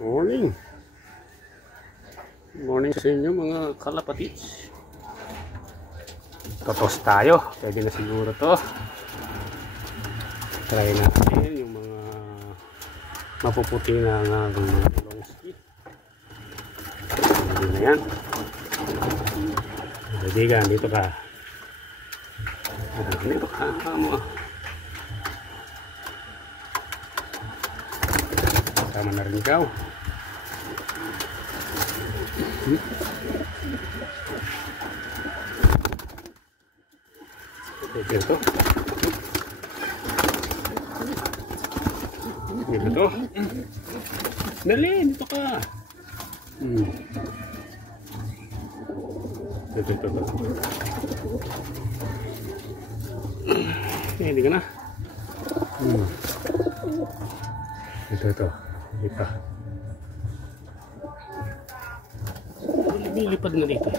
Morning. Morning sa inyo mga kalapatids. Totos tayo. Pwede na siguro to. Try natin yung mga mapuputi na ng mga longski. Pwede na yan. Pwede ka. Dito ka. Dito ka. Tama na rin ikaw. Dito. Dito. Dali, dito ka. Dito. Hindi ka na. Ito. Dito. Lumilipad na dito.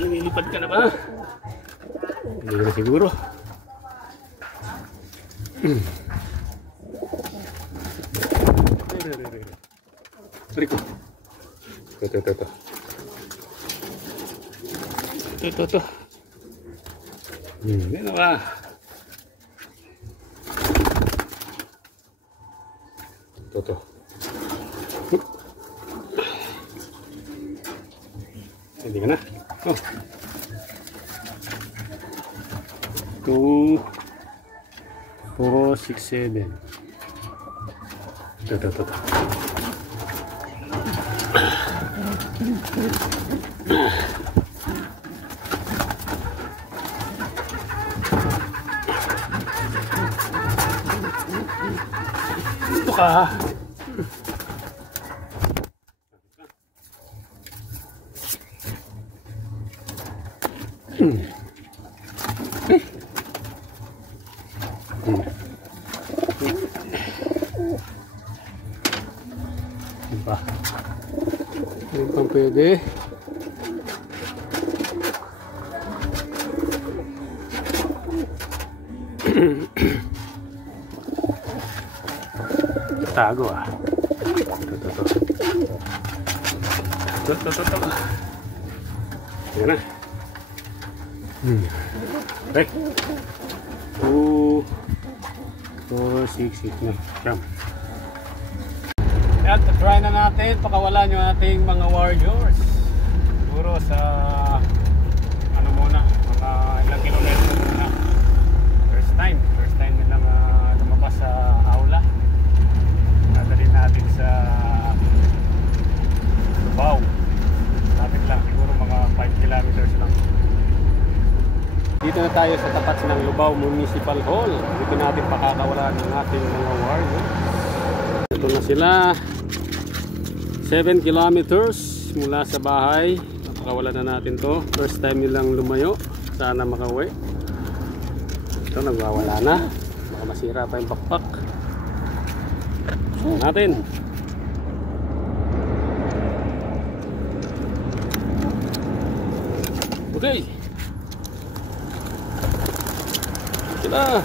Lumilipad ka na ba? Hindi na siguro. Rico. Ito. Ito. Ano ba? Ito. Hindi ka na. Oh. 2, 4, 6, 7. Ito. Ito ka. Diba? Hindi pang pwede. Tago ah. Ito. Yan na. Okay. 2, 4, 6 na. Come. At try na natin pakawalan yung ating mga warriors. Siguro sa ano muna, mga ilang kilometro muna. First time nilang lumabas sa aula. Nadalhin natin sa Lubao. Lapit lang, siguro mga 5 kilometers lang. Dito na tayo sa tapat ng Lubao Municipal Hall. Dito natin pakakawalan ng ating mga warriors. Ito na sila. 7 kilometers mula sa bahay. Napakawalan na natin to. First time nilang lumayo. Sana makauwi. Ito nagwawala na. Baka masira pa yung pakpak. So natin. Okay. Sila.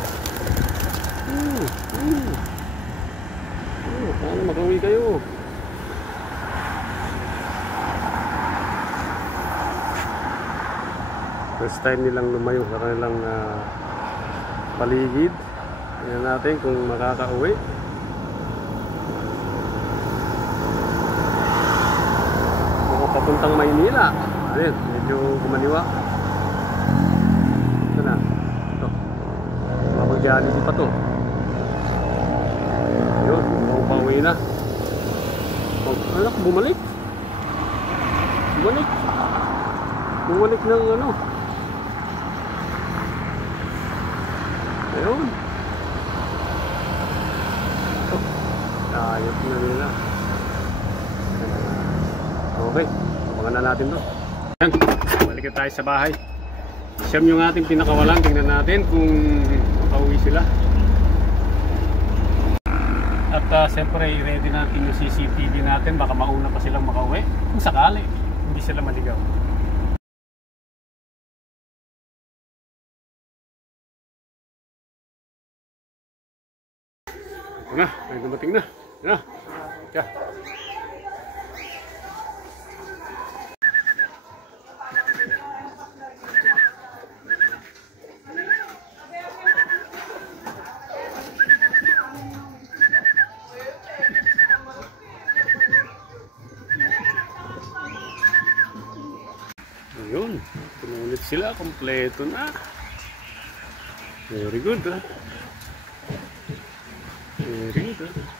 Sana makauwi kayo. First time nilang lumayo sa kanilang paligid. Tingnan natin kung makakauwi. Mga papuntang Maynila. Ayun, medyo kumaliwa. Ito na. Ito. Mapag-jollibee pa to. Ayun, pauwi na. Anak, bumalik. Bumalik ng ano. Ayun. Ayos na nila. Okay. Abangan na natin to. Ayan. Balik tayo sa bahay. Siyam yung ating pinakawalan. Tingnan natin kung makauwi sila. At siyempre ready natin yung CCTV natin. Baka mauna pa silang makauwi. Kung sakali, hindi sila maligaw. Ito na, ay dumating na. ka. Ayun, pinulit sila, kompleto na. Very good, ah. Very good, ah.